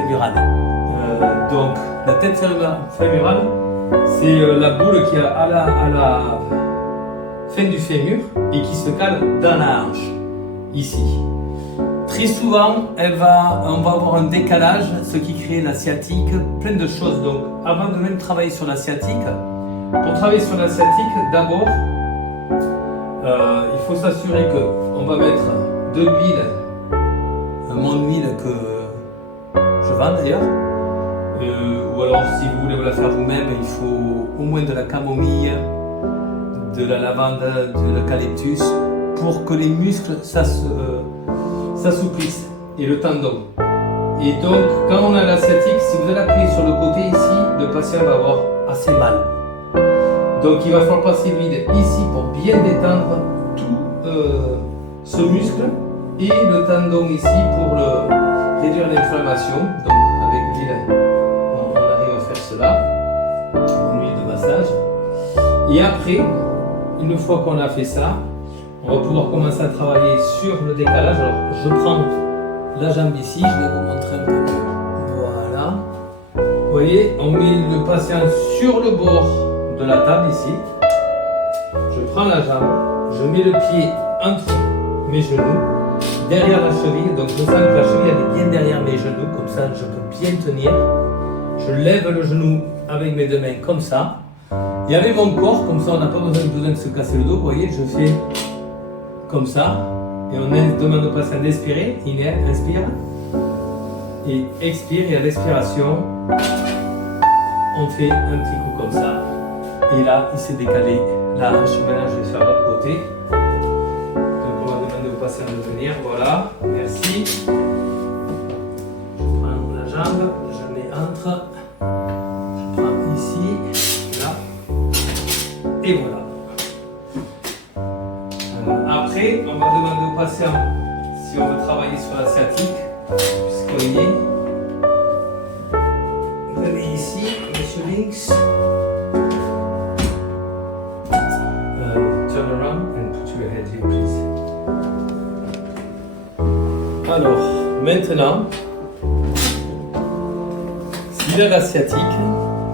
fémorale. Donc la tête fémorale, c'est la boule qui est à la fin du fémur et qui se cale dans la hanche, ici. Très souvent, on va avoir un décalage, ce qui crée la sciatique, plein de choses. Donc, avant de même travailler sur la sciatique, pour travailler sur la sciatique, d'abord, il faut s'assurer qu'on va mettre de l'huile, mon huile que je vends d'ailleurs, ou alors si vous voulez vous la faire vous-même, il faut au moins de la camomille, de la lavande, de l'eucalyptus, pour que les muscles s'assouplissent et le tendon. Et donc, quand on a la sciatique, si vous allez appuyer sur le côté ici, le patient va avoir assez mal. Donc, il va falloir passer l'huile ici pour bien détendre tout ce muscle et le tendon ici pour réduire l'inflammation. Donc, avec l'huile, on arrive à faire cela, une huile de massage. Et après, une fois qu'on a fait ça, on va pouvoir commencer à travailler sur le décalage. Alors, je prends la jambe ici, je vais vous montrer un peu. Voilà. Vous voyez, on met le patient sur le bord de la table ici. Je prends la jambe, je mets le pied entre mes genoux, derrière la cheville. Donc, je sens que la cheville elle est bien derrière mes genoux, comme ça, je peux bien tenir. Je lève le genou avec mes deux mains, comme ça. Et avec mon corps, comme ça, on n'a pas besoin de se casser le dos. Vous voyez, je fais comme ça, et on demande au patient d'inspirer, inspire, et expire, et à l'expiration, on fait un petit coup comme ça, et là, il s'est décalé la hanche. Maintenant, je vais faire l'autre côté. Donc, on va demander au patient de venir, voilà, merci. Je prends la jambe, je mets entre, je prends ici, là, et voilà. Après, on va demander au patient si on veut travailler sur la sciatique, puisqu'il est. Vous avez ici, monsieur Links. Turn around and put your head here, please. Alors, maintenant, s'il a la sciatique,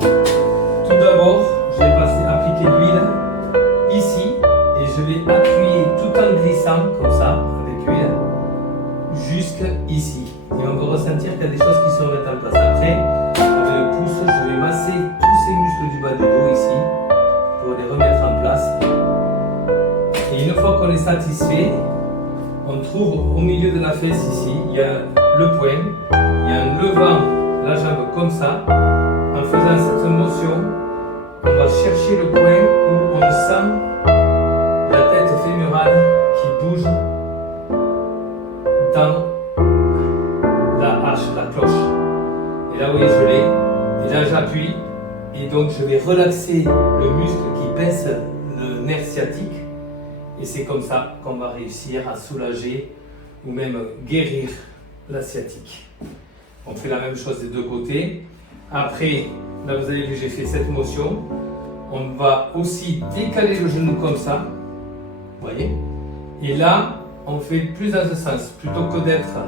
tout d'abord, je vais appliquer l'huile ici. Et je vais appuyer tout en glissant, comme ça, avec l'huile, jusqu'ici. Et on va ressentir qu'il y a des choses qui se remettent en place. Après, avec le pouce, je vais masser tous ces muscles du bas du dos ici, pour les remettre en place. Et une fois qu'on est satisfait, on trouve au milieu de la fesse ici, il y a le poing, et en levant la jambe comme ça, en faisant cette motion, on va chercher le point où on sent la tête fémorale qui bouge dans la hache, la cloche. Et là, vous voyez, je l'ai. Et là, j'appuie. Et donc, je vais relaxer le muscle qui baisse le nerf sciatique. Et c'est comme ça qu'on va réussir à soulager ou même guérir la sciatique. On fait la même chose des deux côtés. Après, là, vous avez vu, j'ai fait cette motion. On va aussi décaler le genou comme ça. Vous voyez? Et là, on fait plus dans ce sens. Plutôt que d'être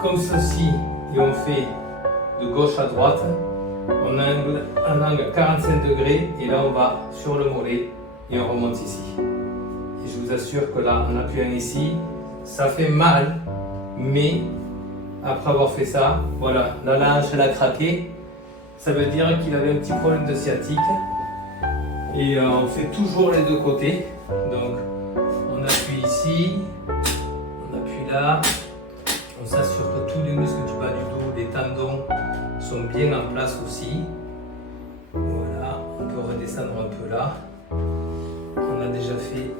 comme ceci et on fait de gauche à droite, on a un angle 45 degrés et là on va sur le mollet et on remonte ici. Et je vous assure que là, en appuyant ici, ça fait mal, mais après avoir fait ça, voilà, la hanche elle a craqué. Ça veut dire qu'il avait un petit problème de sciatique. Et on fait toujours les deux côtés. Donc, on appuie ici, on appuie là, on s'assure que tous les muscles du bas du dos, les tendons sont bien en place aussi. Voilà, on peut redescendre un peu là. On a déjà fait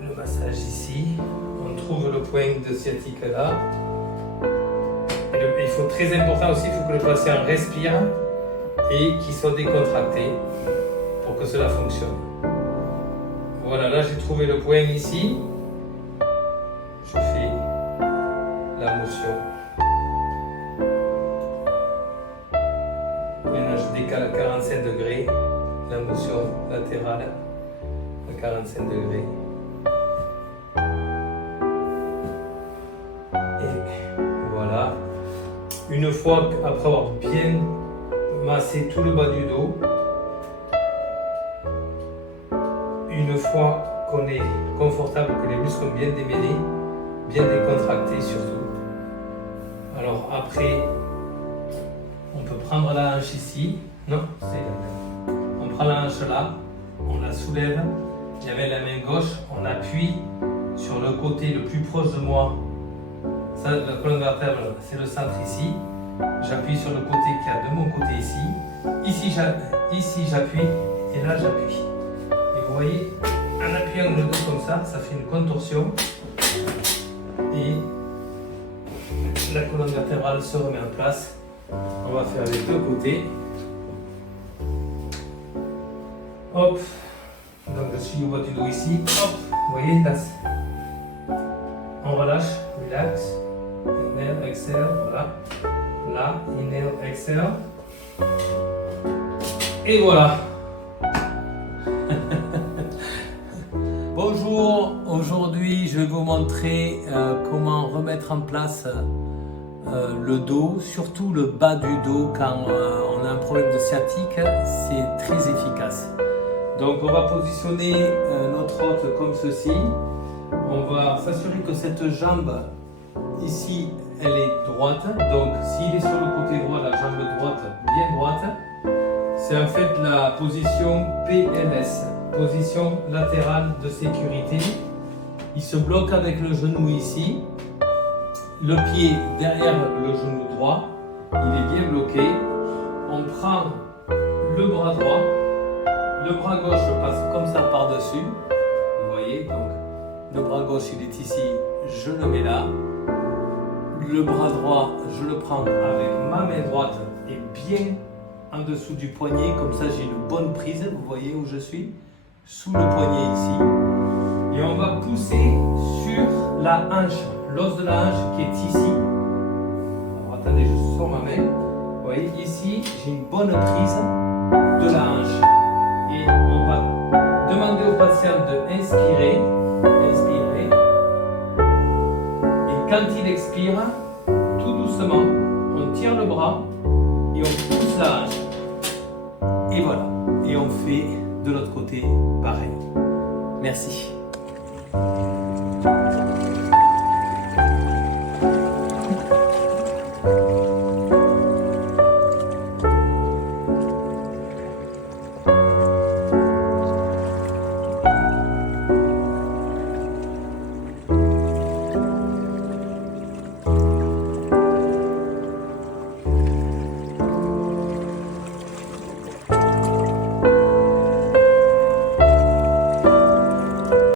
le massage ici. On trouve le point de sciatique là. Et il faut très important aussi, il faut que le patient respire et qu'il soit décontracté pour que cela fonctionne. Voilà, là j'ai trouvé le point ici. Je fais la motion. Maintenant je décale à 45 degrés, la motion latérale à 45 degrés. Et voilà. Une fois qu'après avoir bien massé tout le bas du dos, une fois qu'on est confortable, que les muscles sont bien démêlés, bien décontractés surtout. Alors après, on peut prendre la hanche ici. Non, c'est la même. On prend la hanche là, on la soulève, et avec la main gauche, on appuie sur le côté le plus proche de moi. Ça, la colonne vertébrale, c'est le centre ici. J'appuie sur le côté qui a de mon côté ici. Ici j'appuie et là j'appuie. Et vous voyez, en appuyant le dos comme ça fait une contorsion. Et la colonne vertébrale se remet en place. On va faire les deux côtés. Hop. Donc je suis au bas du dos ici. Hop. Vous voyez, là. On relâche, relax. Inhale, exhale, voilà. Là, inhale, exhale. Et voilà. Bonjour, aujourd'hui je vais vous montrer comment remettre en place le dos, surtout le bas du dos quand on a un problème de sciatique, c'est très efficace. Donc on va positionner notre hôte comme ceci. On va s'assurer que cette jambe ici elle est droite. Donc s'il est sur le côté droit, la jambe droite bien droite, c'est en fait la position PLS, position latérale de sécurité. Il se bloque avec le genou ici, le pied derrière le genou droit, il est bien bloqué. On prend le bras droit, le bras gauche passe comme ça par-dessus. Vous voyez, donc le bras gauche il est ici, je le mets là. Le bras droit, je le prends avec ma main droite et bien en dessous du poignet, comme ça j'ai une bonne prise. Vous voyez où je suis? Sous le poignet ici. Et on va pousser sur la hanche, l'os de la hanche qui est ici. Alors attendez, je sors ma main. Vous voyez, ici, j'ai une bonne prise de la hanche. Et on va demander au patient de inspirer. Inspirer. Et quand il expire, tout doucement, on tire le bras et on pousse la hanche. Et voilà. Et on fait de l'autre côté pareil. Merci.